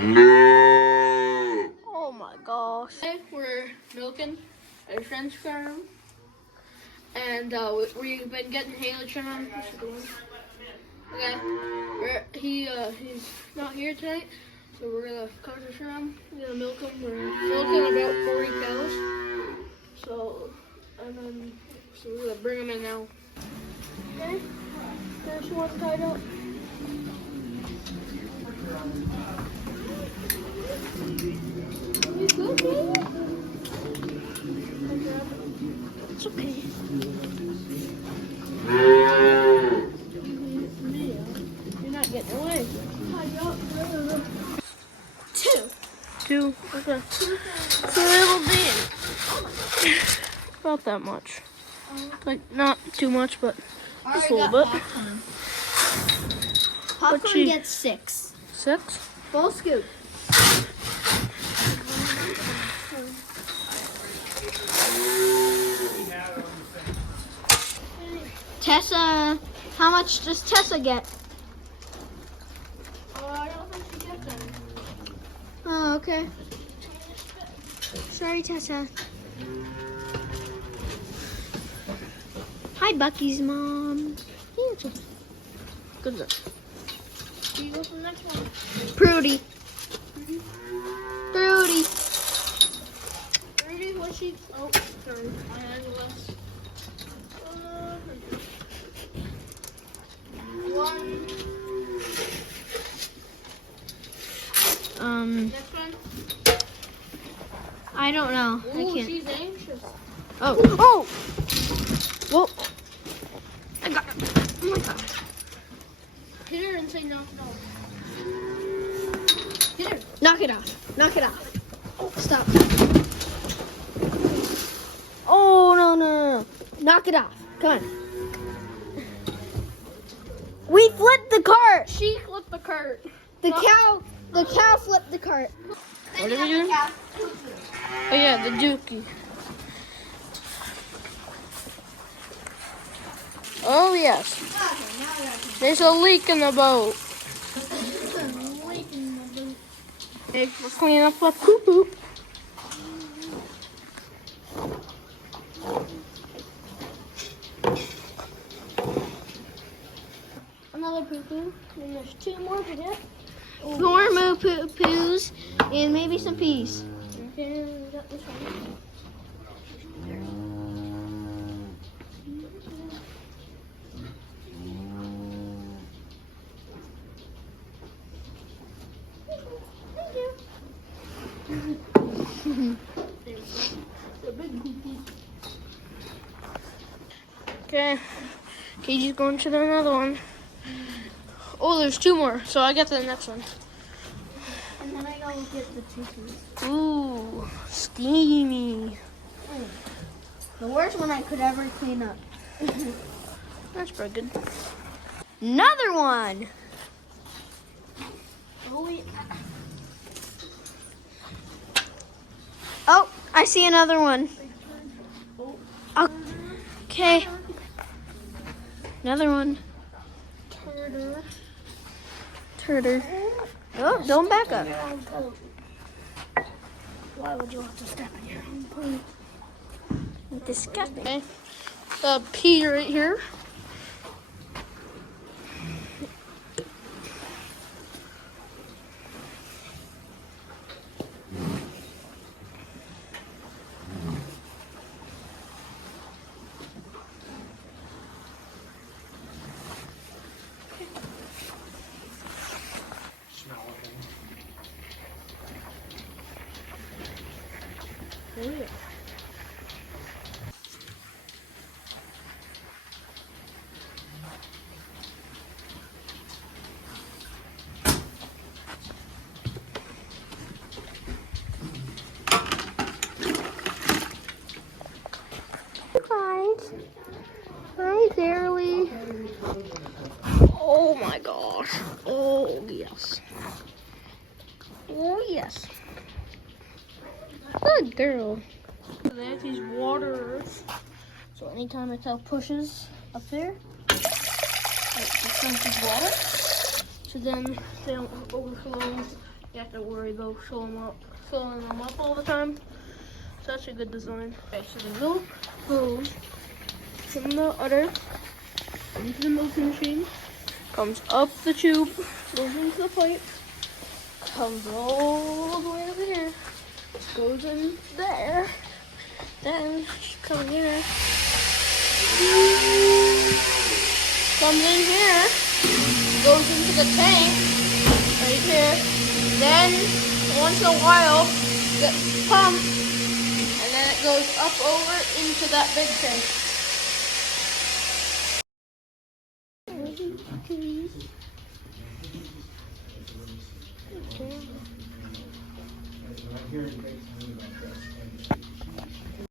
Oh my gosh. Today we're milking a French farm, and we've been getting Haley trim. Okay, he's not here tonight, so we're gonna cut the trim. We're gonna milk him. We're milking about 40 cows. So we're gonna bring him in now. Okay, there's one tied up. It's okay. You're not getting away. Two. Okay. It's a little bit. About that much. Like, not too much, but just a little bit. Popcorn gets 6. 6? Full scoop. Tessa, how much does Tessa get? I don't think she gets any. Oh, okay. Sorry, Tessa. Hi, Bucky's mom. Yeah, good luck. You go for the next one. Prudy. Prudy. Rudy, what's she? Oh, sorry. I had the last. One. Next one. I don't know. Ooh, I can't. she's anxious. Oh. Oh. Whoa. I got it. Oh my god. Hit her and say no, no. Hit her. Knock it off. Knock it off. Stop. Oh, no, no, no. Knock it off. Come on. We flipped the cart. She flipped the cart. The cow flipped the cart. What are we doing? Oh yeah, the dookie. Oh yes. There's a leak in the boat. Okay, we're cleaning up the poo-poo. Another poo-poo. And there's 2 more to get. More moo poo-poos and maybe some peas. Okay, we got this one. Okay, Katie's going to another one. Oh, there's 2 more, so I get to the next one. And then I go get the tissues. Ooh, steamy. The worst one I could ever clean up. That's pretty good. Another one. Oh, I see another one. Okay. Another one. Turtle. Oh, don't back up. Why would you have to step in your own poo? Disgusting. Okay, the pea right here. Oh, yeah. Guys. Hi, Daryl. Oh my gosh. Oh yes. Oh yes. Good girl. There's these waters. So anytime a tail pushes up there, it becomes water. So then they don't overflow you have to worry about filling them up all the time. So that's a good design. Okay, so the milk goes from the udder into the milking machine, comes up the tube, goes into the pipe, comes all the way over here, goes in there, then comes here, comes in here, goes into the tank right here, then once in a while gets pumped, and then it goes up over into that big tank.